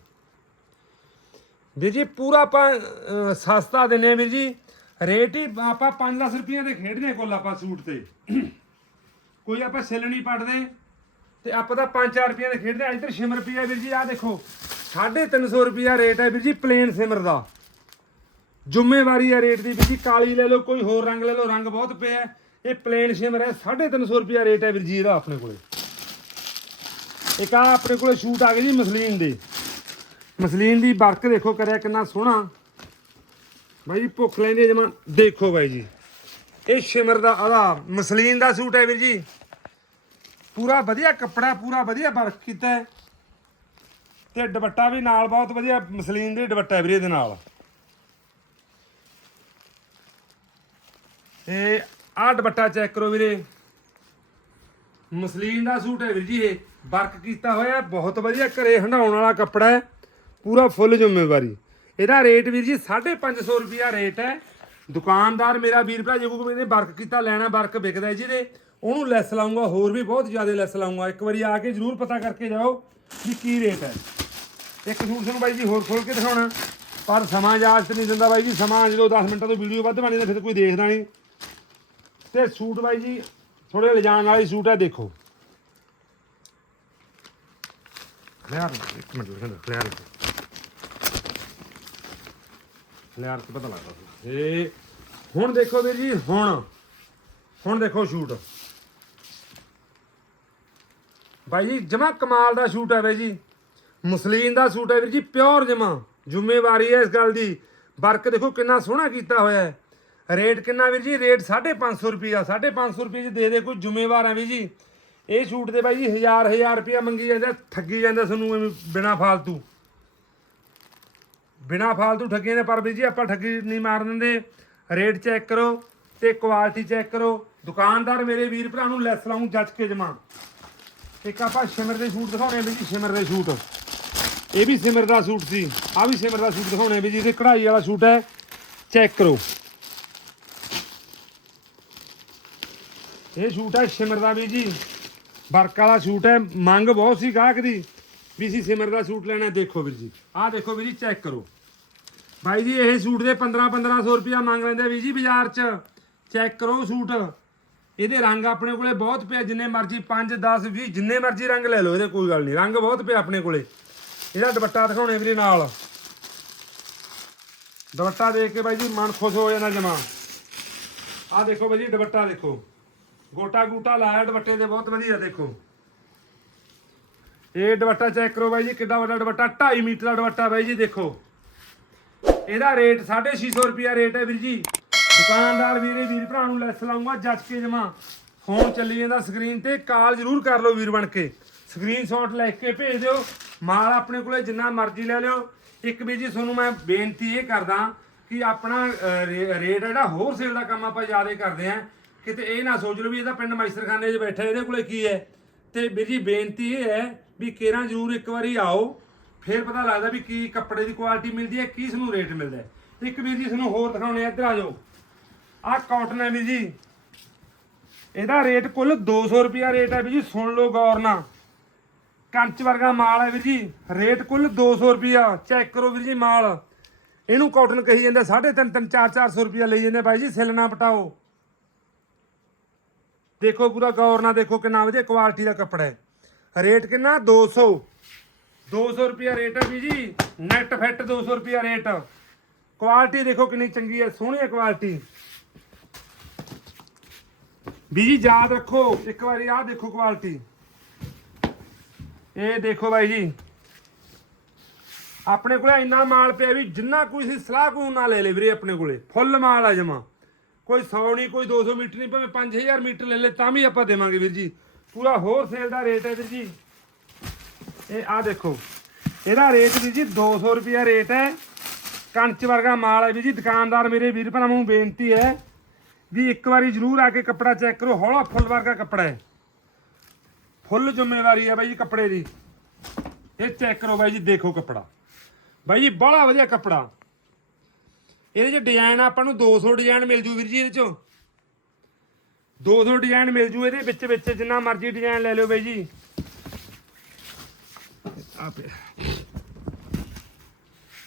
ਵੀਰ ਜੀ ਪੂਰਾ ਆਪਾਂ ਸਸਤਾ ਦਿੰਨੇ ਆ ਵੀਰ ਜੀ। ਰੇਟ ਹੀ ਆਪਾਂ 5 ਰੁਪਈਆ ਦੇ ਖੇਡਦੇ ਹਾਂ ਕੁੱਲ ਆਪਾਂ ਸੂਟ ਤੇ। ਕੋਈ ਆਪਾਂ ਸੈਲ ਨਹੀਂ ਪੜਦੇ ਤੇ ਆਪਾਂ ਤਾਂ 5-4 ਰੁਪਈਆ ਦੇ ਖੇਡਦੇ ਆ ਇੱਧਰ ਸ਼ਿਮਰ ਰੁਪਈਆ ਵੀਰ ਜੀ, ਆਹ ਦੇਖੋ। 350 ਰੁਪਈਆ ਰੇਟ ਹੈ ਵੀਰ ਜੀ ਪਲੇਨ ਸਿਮਰ ਦਾ। ਜ਼ਿੰਮੇਵਾਰੀ ਹੈ ਰੇਟ ਦੀ। ਵੀਰ ਜੀ ਕਾਲੀ ਲੈ ਲਓ, ਕੋਈ ਹੋਰ ਰੰਗ ਲੈ ਲਓ, ਰੰਗ ਬਹੁਤ ਪਿਆ ਇਹ ਪਲੇਨ ਸਿਮਰ ਹੈ 350 ਰੁਪਈਆ ਰੇਟ ਹੈ ਵੀਰ ਜੀ ਇਹਦਾ ਆਪਣੇ ਕੋਲੇ। ਇੱਕ ਆ ਆਪਣੇ ਕੋਲੇ ਸ਼ੂਟ ਆ ਗਏ ਜੀ ਮਸਲੀਨ ਦੇ। ਮਸਲੀਨ ਦੀ ਵਰਕ ਦੇਖੋ ਕਰਿਆ ਕਿੰਨਾ ਸੋਹਣਾ। ਬਾਈ ਜੀ ਭੁੱਖ ਲੈਂਦੇ ਜਮਾ, ਦੇਖੋ ਬਾਈ ਜੀ। ਇਹ ਸ਼ਿਮਰ ਦਾ ਆਦਾ ਮਸਲੀਨ ਦਾ ਸੂਟ ਹੈ ਵੀਰ ਜੀ। ਪੂਰਾ ਵਧੀਆ ਕੱਪੜਾ, ਪੂਰਾ ਵਧੀਆ ਵਰਕ ਕੀਤਾ ਹੈ। ਤੇ ਦੁਪੱਟਾ ਵੀ ਨਾਲ ਬਹੁਤ ਵਧੀਆ ਮਸਲੀਨ ਦੇ ਦੁਪੱਟਾ ਹੈ ਵੀਰੇ ਇਹਦੇ ਨਾਲ। ਇਹ ਆਹ ਦੁਪੱਟਾ ਚੈੱਕ ਕਰੋ ਵੀਰੇ। ਮਸਲੀਨ ਦਾ ਸੂਟ ਹੈ ਵੀਰ ਜੀ ਇਹ। ਵਰਕ ਕੀਤਾ ਹੋਇਆ, ਬਹੁਤ ਵਧੀਆ, ਘਰੇ ਹੰਡਾਉਣ ਵਾਲਾ ਕੱਪੜਾ ਹੈ। ਪੂਰਾ ਫੁੱਲ ਜ਼ਿੰਮੇਵਾਰੀ। ਇਹਦਾ ਰੇਟ ਵੀਰ ਜੀ 550 ਰੁਪਿਆ ਰੇਟ ਹੈ। ਦੁਕਾਨਦਾਰ ਮੇਰਾ ਵੀਰ ਭਰਾ, ਜੇ ਕੋਈ ਇਹਨੇ ਵਰਕ ਕੀਤਾ, ਲੈਣਾ ਵਰਕ ਵਿਕਦਾ ਜੀ ਜਿਹਦੇ ਉਹਨੂੰ ਲੈਸ ਲਾਉਂਗਾ, ਹੋਰ ਵੀ ਬਹੁਤ ਜ਼ਿਆਦਾ ਲੈਸ ਲਾਉਂਗਾ। ਇੱਕ ਵਾਰੀ ਆ ਕੇ ਜਰੂਰ ਪਤਾ ਕਰਕੇ ਜਾਓ ਵੀ ਕੀ ਰੇਟ ਹੈ। ਇੱਕ ਸੂਟ ਤੁਹਾਨੂੰ ਬਾਈ ਜੀ ਹੋਰ ਖੋਲ ਕੇ ਦਿਖਾਉਣਾ। ਪਰ ਸਮਾਂ ਇਜਾਜ਼ਤ ਨਹੀਂ ਦਿੰਦਾ ਬਾਈ ਜੀ। ਸਮਾਂ ਜਦੋਂ 10 ਮਿੰਟਾਂ ਤੋਂ ਵੀਡੀਓ ਵੱਧ ਬਣੀ, ਤਾਂ ਫਿਰ ਕੋਈ ਦੇਖਦਾ ਨਹੀਂ। ਤੇ ਸੂਟ ਬਾਈ ਜੀ ਥੋੜੇ ਲਿਜਾਣ ਵਾਲੇ ਸੂਟ ਹੈ ਦੇਖੋ। ਖਲਿਆਰ ਇੱਕ ਮਿੰਟ ਲਿਖਣ ਖਲਿਆਰ ਖਲਿਆਰ ਤੇ ਪਤਾ ਲੱਗਦਾ ਇਹ ਹੁਣ ਦੇਖੋ ਵੀਰ ਜੀ, ਹੁਣ। ਹੁਣ ਦੇਖੋ ਸ਼ੂਟ। ਬਾਈ ਜੀ, ਜਮਾ ਕਮਾਲ ਦਾ ਸ਼ੂਟ ਹੈ ਬਾਈ ਜੀ। ਮੁਸਲੀਨ ਦਾ ਸੂਟ ਹੈ ਵੀਰ ਜੀ, ਪਿਓਰ ਜਮਾ। ਜ਼ਿੰਮੇਵਾਰੀ ਹੈ ਇਸ ਗੱਲ ਦੀ। ਵਰਕ ਦੇਖੋ ਕਿੰਨਾ ਸੋਹਣਾ ਕੀਤਾ ਹੋਇਆ ਹੈ। ਰੇਟ ਕਿੰਨਾ ਵੀਰ ਜੀ? ਰੇਟ 550 ਰੁਪਿਆ 550 ਰੁਪਏ ਚ ਦੇ ਦੇ ਕੋਈ ਜ਼ਿੰਮੇਵਾਰ ਆ ਵੀਰ ਜੀ। ਇਹ ਸੂਟ ਦੇ ਬਾਈ ਜੀ ਹਜ਼ਾਰ ਹਜ਼ਾਰ ਰੁਪਿਆ ਮੰਗੀ ਜਾਂਦਾ, ਠੱਗੀ ਜਾਂਦਾ ਸਾਨੂੰ ਐਵੇਂ ਬਿਨਾ ਫਾਲਤੂ। ਬਿਨਾ ਫਾਲਤੂ ਠੱਗੀਆਂ ਦੇ ਪਰ ਵੀਰ ਜੀ ਆਪਾਂ ਠੱਗੀ ਨਹੀਂ ਮਾਰ ਦਿੰਦੇ। ਰੇਟ ਚੈੱਕ ਕਰੋ ਤੇ ਕੁਆਲਿਟੀ ਚੈੱਕ ਕਰੋ। ਦੁਕਾਨਦਾਰ ਮੇਰੇ ਵੀਰ ਭਰਾ ਨੂੰ ਲੈਸ ਲਾਉਂ ਜੱਜ ਕੇ ਜਮਾ ਇੱਕ ਆਪਾਂ ਸ਼ਿਮਰ ਦੇ ਸੂਟ ਦਿਖਾਉਣੇ ਆ ਵੀਰ ਜੀ, ਸ਼ਿਮਰ ਦੇ ਸੂਟ। ਇਹ ਵੀ ਸਿਮਰ ਦਾ ਸੂਟ ਸੀ ਆ ਵੀ ਸਿਮਰ ਦਾ ਸੂਟ ਦਿਖਾਉਣੇ ਆ ਵੀ ਜਿਹਦੇ ਕਢਾਈ ਵਾਲਾ ਸੂਟ ਹੈ। ਚੈੱਕ ਕਰੋ। ਇਹ ਸੂਟ ਹੈ ਸਿਮਰ ਦਾ ਵੀ ਜੀ। ਵਰਕ ਵਾਲਾ ਸੂਟ ਹੈ, ਮੰਗ ਬਹੁਤ ਸੀ ਗਾਹਕ ਦੀ ਵੀ ਸੀ ਸਿਮਰ ਦਾ ਸੂਟ ਲੈਣਾ ਦੇਖੋ ਵੀਰ ਜੀ, ਆਹ ਦੇਖੋ ਵੀਰ ਜੀ ਚੈੱਕ ਕਰੋ। ਭਾਈ ਜੀ, ਇਹ ਸੂਟ ਦੇ 15 1500 ਰੁਪਿਆ ਮੰਗ ਲੈਂਦੇ ਵੀਰ ਜੀ ਬਾਜ਼ਾਰ 'ਚ। ਚੈੱਕ ਕਰੋ ਸੂਟ। ਇਹਦੇ ਰੰਗ ਆਪਣੇ ਕੋਲੇ ਬਹੁਤ ਪਿਆ, ਜਿੰਨੇ ਮਰਜ਼ੀ 5 10 20 ਜਿੰਨੇ ਮਰਜ਼ੀ ਰੰਗ ਲੈ ਲਓ, ਇਹਦੇ ਕੋਈ ਗੱਲ ਨਹੀਂ। ਰੰਗ ਬਹੁਤ ਪਿਆ ਆਪਣੇ ਕੋਲੇ। ਇਹਦਾ ਦੁਪੱਟਾ ਦਿਖਾਉਣੇ ਵੀਰੇ ਨਾਲ। ਦੁਪੱਟਾ ਦੇਖ ਕੇ ਬਾਈ ਜੀ ਮਨ ਖੁਸ਼ ਹੋ ਜਾਂਦਾ ਜਮਾ। ਆਹ ਦੇਖੋ ਬਾਈ ਜੀ, ਦੁਪੱਟਾ ਦੇਖੋ। ਗੋਟਾ ਗੂਟਾ ਲਾਇਆ, ਦੁਪੱਟੇ ਦੇ ਬਹੁਤ ਵਧੀਆ, ਦੇਖੋ। ਇਹ ਦੁਪੱਟਾ ਚੈੱਕ ਕਰੋ ਬਾਈ ਜੀ, ਕਿੱਡਾ ਵੱਡਾ ਦੁਪੱਟਾ 2.5 ਮੀਟਰ ਦਾ ਦੁਪੱਟਾ ਬਾਈ ਜੀ, ਦੇਖੋ। ਇਹਦਾ ਰੇਟ 650 ਰੁਪਿਆ ਰੇਟ ਹੈ ਵੀਰ ਜੀ। ਦੁਕਾਨਦਾਰ ਵੀਰੇ, ਵੀਰ ਭਰਾ ਨੂੰ ਲੈਸ ਲਾਉਂਗਾ, ਜੱਜ ਕੇ ਜਮਾ। ਫੋਨ ਚੱਲੀ ਜਾਂਦਾ ਸਕਰੀਨ ਤੇ ਕਾਲ ਜ਼ਰੂਰ ਕਰ ਲਓ ਵੀਰ ਬਣ ਕੇ। ਸਕਰੀਨਸ਼ਾਟ ਲੈ ਕੇ ਭੇਜ ਦਿਓ। ਮਾਲ ਆਪਣੇ ਕੋਲੇ ਜਿੰਨਾ ਮਰਜ਼ੀ ਲੈ ਲਿਓ। ਇੱਕ ਵੀਰ ਜੀ, ਤੁਹਾਨੂੰ ਮੈਂ ਬੇਨਤੀ ਇਹ ਕਰਦਾ ਕਿ ਆਪਣਾ ਰੇਟ ਜਿਹੜਾ ਹੋਲਸੇਲ ਦਾ ਕੰਮ ਆਪਾਂ ਜ਼ਿਆਦਾ ਕਰਦੇ ਆਂ ਕਿਤੇ ਇਹ ਨਾ ਸੋਚ ਲਓ ਵੀ ਇਹਦਾ ਪਿੰਡ ਮਾਈਸਰਖਾਨੇ 'ਚ ਬੈਠਾ ਇਹਦੇ ਕੋਲੇ ਕੀ ਹੈ? ਤੇ ਵੀਰ ਜੀ ਬੇਨਤੀ ਇਹ ਹੈ ਵੀ ਕੇਰਾਂ ਜ਼ਰੂਰ ਇੱਕ ਵਾਰੀ ਆਓ ਫਿਰ ਪਤਾ ਲੱਗਦਾ ਵੀ ਕੀ ਕੱਪੜੇ ਦੀ ਕੁਆਲਿਟੀ ਮਿਲਦੀ ਹੈ ਕੀ ਸਾਨੂੰ ਰੇਟ ਮਿਲਦਾ ਹੈ। ਇੱਕ ਵੀਰ ਜੀ ਸਾਨੂੰ ਹੋਰ ਦਿਖਾਉਣੇ ਆ, ਇੱਧਰ ਆ ਜਾਓ। ਆਹ ਕਾਟਨ ਹੈ ਵੀਰ ਜੀ। ਇਹਦਾ ਰੇਟ ਕੁੱਲ 200 ਰੁਪਿਆ ਰੇਟ ਹੈ ਵੀਰ ਜੀ ਸੁਣ ਲਓ ਗੌਰ ਨਾਲ। ਕੰਚ ਵਰਗਾ ਮਾਲ ਹੈ ਵੀਰ ਜੀ ਰੇਟ ਕੁੱਲ 200 ਰੁਪਿਆ ਚੈੱਕ ਕਰੋ ਵੀਰ ਜੀ ਮਾਲ। ਇਹਨੂੰ ਕਾਟਨ ਕਹੀ ਜਾਂਦੇ 3.5 3 4 400 ਰੁਪਿਆ ਲਈ ਜਾਂਦੇ ਬਾਈ ਜੀ ਸਿਲ ਨਾ ਪਟਾਓ। ਦੇਖੋ ਪੂਰਾ ਗੌਰ ਨਾਲ ਦੇਖੋ ਕਿੰਨਾ ਵਧੀਆ ਕੁਆਲਿਟੀ ਦਾ ਕੱਪੜਾ ਹੈ। ਰੇਟ ਕਿੰਨਾ? 200 200 ਰੁਪਿਆ ਰੇਟ ਹੈ ਵੀ ਜੀ ਨੈਟ ਫਿੱਟ 200 ਰੁਪਿਆ ਰੇਟ। ਕੁਆਲਿਟੀ ਦੇਖੋ ਕਿੰਨੀ ਚੰਗੀ ਹੈ, ਸੋਹਣੀ ਹੈ ਕੁਆਲਿਟੀ ਵੀ ਜੀ ਯਾਦ ਰੱਖੋ, ਇੱਕ ਵਾਰੀ ਆਹ ਦੇਖੋ ਕੁਆਲਿਟੀ ਇਹ ਦੇਖੋ ਬਾਈ ਜੀ। ਆਪਣੇ ਕੋਲੇ ਇੰਨਾ ਮਾਲ ਪਿਆ ਵੀ ਜਿੰਨਾ ਕੋਈ ਸਲਾਹ ਕੋ ਨਾ ਲੈ ਲੈ ਵੀਰੇ ਆਪਣੇ ਕੋਲੇ। ਫੁੱਲ ਮਾਲ ਆ ਜਮਾ। ਕੋਈ 100 ਨਹੀਂ, ਕੋਈ 200 ਮੀਟਰ ਨਹੀਂ, ਭਾਵੇਂ 5000 ਮੀਟਰ ਲੈ ਲੈ, ਤਾਂ ਵੀ ਆਪਾਂ ਦੇਵਾਂਗੇ ਵੀਰ ਜੀ। ਪੂਰਾ ਹੋਰ ਸੇਲ ਦਾ ਰੇਟ ਹੈ ਵੀਰ ਜੀ। ਇਹ ਆ ਦੇਖੋ, ਇਹਦਾ ਰੇਟ ਵੀਰ ਜੀ 200 ਰੁਪਿਆ ਰੇਟ ਹੈ। ਕੰਚ ਵਰਗਾ ਮਾਲ ਹੈ ਵੀਰ ਜੀ। ਦੁਕਾਨਦਾਰ ਮੇਰੇ ਵੀਰ ਭਰਾਵਾਂ ਨੂੰ ਬੇਨਤੀ ਹੈ ਵੀ ਇੱਕ ਵਾਰੀ ਜ਼ਰੂਰ ਆ ਕੇ ਕੱਪੜਾ ਚੈੱਕ ਕਰੋ। ਹੌਲਾ ਫੁੱਲ ਵਰਗਾ ਕੱਪੜਾ ਹੈ। ਫੁੱਲ ਜ਼ਿੰਮੇਵਾਰੀ ਹੈ ਬਾਈ ਜੀ ਕੱਪੜੇ ਦੀ। ਇਹ ਚੈੱਕ ਕਰੋ ਬਾਈ ਜੀ, ਦੇਖੋ ਕੱਪੜਾ। ਬਾਈ ਜੀ, ਬੜਾ ਵਧੀਆ ਕੱਪੜਾ। ਇਹਦੇ ਚ ਡਿਜ਼ਾਈਨ ਆਪਾਂ ਨੂੰ 200 ਡਿਜ਼ਾਈਨ ਮਿਲ ਜੂ ਵੀਰ ਜੀ ਇਹਦੇ ਚੋਂ। 200 ਡਿਜ਼ਾਈਨ ਮਿਲ ਜੂ ਇਹਦੇ ਵਿੱਚ ਵਿੱਚ ਜਿੰਨਾ ਮਰਜ਼ੀ ਡਿਜ਼ਾਈਨ ਲੈ ਲਿਓ ਬਾਈ ਜੀ। ਆ ਪਿਆ।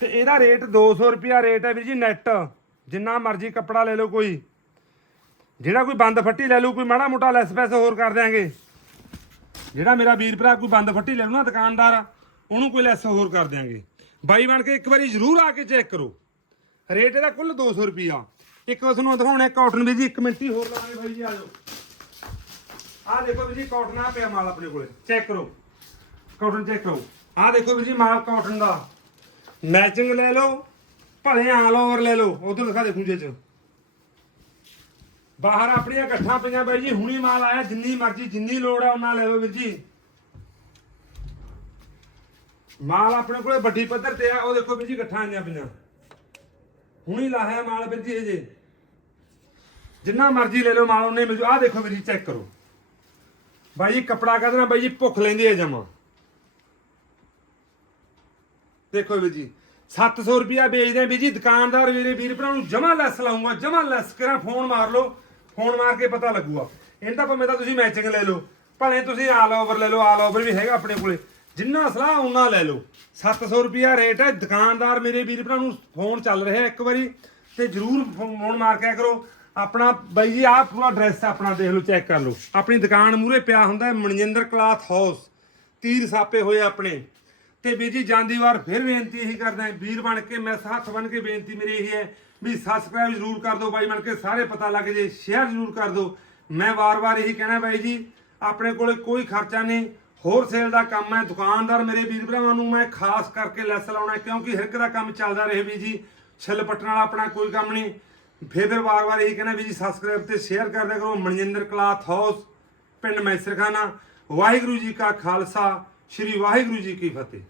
ਤੇ ਇਹਦਾ ਰੇਟ 200 ਰੁਪਿਆ ਰੇਟ ਹੈ ਵੀਰ ਜੀ ਨੈਟ ਜਿੰਨਾ ਮਰਜ਼ੀ ਕੱਪੜਾ ਲੈ ਲਓ ਕੋਈ। ਜਿਹੜਾ ਕੋਈ ਬੰਦ ਫੱਟੀ ਲੈ ਲੂ ਕੋਈ ਮਾੜਾ ਮੋਟਾ ਲੈਸ ਪੈਸੇ ਹੋਰ ਕਰ ਦਿਆਂਗੇ। ਜਿਹੜਾ ਮੇਰਾ ਵੀਰ ਭਰਾ ਕੋਈ ਬੰਦ ਫੱਟੀ ਲੈ ਲੂ ਨਾ, ਦੁਕਾਨਦਾਰ, ਉਹਨੂੰ ਕੋਈ ਲੈਸ ਹੋਰ ਕਰ ਦਿਆਂਗੇ। ਬਾਈ ਬਣ ਕੇ ਇੱਕ ਵਾਰੀ ਜ਼ਰੂਰ ਆ ਕੇ ਚੈੱਕ ਕਰੋ। ਰੇਟ ਇਹਦਾ ਕੁੱਲ 200 ਰੁਪਿਆ ਇੱਕ ਵਾਰ ਤੁਹਾਨੂੰ ਦਿਖਾਉਣਾ ਕਾਟਨ ਵੀ ਜੀ ਇੱਕ ਮਿੰਟ ਹੀ ਹੋਰ ਲਾਵਾਂਗੇ ਬਾਈ ਜੀ, ਆ ਜਾਓ। ਆਹ ਦੇਖੋ ਵੀ ਜੀ ਕਾਟਨ ਆ ਪਿਆ ਮਾਲ ਆਪਣੇ ਕੋਲੇ। ਚੈੱਕ ਕਰੋ। ਕਾਟਨ ਚੈੱਕ ਕਰੋ। ਆਹ ਦੇਖੋ ਵੀ ਜੀ, ਮਾਲ ਕਾਟਨ ਦਾ। ਮੈਚਿੰਗ ਲੈ ਲਓ, ਭਲੇ ਆਲ ਓਵਰ ਲੈ ਲਓ। ਉਧਰ ਦਿਖਾ ਦੇ ਖੁੰਝੇ ਚ। ਬਾਹਰ ਆਪਣੀਆਂ ਇਕੱਠਾਂ ਪਈਆਂ ਬਾਈ ਜੀ, ਹੁਣੀ ਮਾਲ ਆਇਆ, ਜਿੰਨੀ ਮਰਜ਼ੀ, ਜਿੰਨੀ ਲੋੜ ਆ ਉਹਨਾਂ ਲੈ ਲਓ ਵੀਰ ਜੀ। ਮਾਲ ਆਪਣੇ ਕੋਲੇ ਵੱਡੀ ਪੱਧਰ ਤੇ ਆ, ਉਹ ਦੇਖੋ ਵੀਰ ਜੀ ਇਕੱਠਾਂ ਆਈਆਂ ਪਈਆਂ। ਹੁਣੀ ਲਾਹਿਆ ਮਾਲ ਵੀਰ ਜੀ ਹਜੇ ਜਿੰਨਾ ਮਰਜ਼ੀ ਲੈ ਲਓ ਮਾਲ, ਉਹਨੇ ਮਿਲ ਜੂ। ਆਹ ਦੇਖੋ ਵੀਰ ਜੀ ਚੈੱਕ ਕਰੋ। ਬਾਈ ਜੀ, ਕਪੜਾ ਕਹਦੇ ਬਾਈ ਜੀ, ਭੁੱਖ ਲੈਂਦੀ ਹੈ ਜਮਾ। ਦੇਖੋ ਵੀਰ ਜੀ 700 ਰੁਪਿਆ ਵੇਚਦੇ ਆ ਵੀਰ ਜੀ, ਦੁਕਾਨਦਾਰ ਵੀਰੇ, ਵੀਰ ਭਰਾ ਨੂੰ ਜਮਾ ਲੈਸ ਲਾਉਂਗਾ, ਜਮਾ ਲੈਸ ਕਰਾਂ, ਫੋਨ ਮਾਰ ਲਓ। ਫੋਨ ਮਾਰ ਕੇ ਪਤਾ ਲੱਗੂਗਾ। ਇਹਦਾ ਭਾਵੇਂ ਤਾਂ ਤੁਸੀਂ ਮੈਚਿੰਗ ਲੈ ਲਓ। ਭਾਵੇਂ ਤੁਸੀਂ ਆਲ ਓਵਰ ਲੈ ਲਓ ਆਲ ਓਵਰ ਵੀ ਹੈਗਾ ਆਪਣੇ ਕੋਲੇ। ਜਿੰਨਾ ਸਲਾਹ ਉਹਨਾਂ ਲੈ ਲਓ। 700 ਰੁਪਿਆ ਰੇਟ ਹੈ। ਦੁਕਾਨਦਾਰ ਮੇਰੇ ਵੀਰ ਭਰਾ ਨੂੰ ਫੋਨ ਚੱਲ ਰਿਹਾ ਇੱਕ ਵਾਰੀ ਤੇ ਜਰੂਰ ਫੋਨ ਮਾਰ ਕੇ ਕਰੋ। ਆਪਣਾ ਬਾਈ ਜੀ, ਆਹ ਪੂਰਾ ਐਡਰੈਸ ਆਪਣਾ ਦੇਖ ਲਓ ਚੈੱਕ ਕਰ ਲਓ। ਆਪਣੀ ਦੁਕਾਨ ਮੂਰੇ ਪਿਆ ਹੁੰਦਾ ਹੈ ਮਨਜਿੰਦਰ ਕਲਾਥ ਹਾਊਸ ਤੀਰ ਸਾਪੇ ਹੋਏ ਆਪਣੇ। ਤੇ ਵੀਰ ਜੀ, ਜਾਂਦੀ ਵਾਰ ਫਿਰ ਬੇਨਤੀ ਇਹੀ ਕਰਦਾ ਵੀਰ ਬਣ ਕੇ ਮੈਂ ਹੱਥ ਬਣ ਕੇ ਬੇਨਤੀ ਮੇਰੀ ਇਹੀ ਹੈ ਵੀ ਸਬਸਕ੍ਰਾਈਬ ਜ਼ਰੂਰ ਕਰ ਦਿਓ ਬਾਈ ਬਣ ਕੇ। ਸਾਰੇ ਪਤਾ ਲੱਗ ਜੇ ਸ਼ੇਅਰ ਜ਼ਰੂਰ ਕਰ ਦਿਓ। ਮੈਂ ਵਾਰ-ਵਾਰ ਇਹੀ ਕਹਿਣਾ ਬਾਈ ਜੀ, ਆਪਣੇ ਕੋਲੇ ਕੋਈ ਖਰਚਾ ਨਹੀਂ। ਹੋਰ ਸੇਲ ਦਾ ਕੰਮ ਹੈ, ਦੁਕਾਨਦਾਰ ਮੇਰੇ ਵੀਰ ਭਰਾਵਾਂ ਨੂੰ ਮੈਂ ਖਾਸ ਕਰਕੇ ਲੈਸ ਲਾਉਣਾ, ਕਿਉਂਕਿ ਹਰ ਇੱਕ ਦਾ ਕੰਮ ਚੱਲਦਾ ਰਹੇ ਵੀ ਜੀ, ਛਿੱਲ ਪੱਟਣ ਵਾਲਾ ਆਪਣਾ ਕੋਈ ਕੰਮ ਨਹੀਂ। ਫਿਰ ਫਿਰ ਵਾਰ-ਵਾਰ ਇਹੀ ਕਹਿਣਾ ਵੀ ਜੀ ਸਬਸਕ੍ਰਾਈਬ ਤੇ ਸ਼ੇਅਰ ਕਰ ਦਿਆ ਕਰੋ। ਮਨਜਿੰਦਰ ਕਲਾਥ ਹਾਊਸ, ਪਿੰਡ ਮੈਸਰਖਾਨਾ। ਵਾਹਿਗੁਰੂ ਜੀ ਕਾ ਖਾਲਸਾ, ਸ੍ਰੀ ਵਾਹਿਗੁਰੂ ਜੀ ਕੀ ਫਤਿਹ।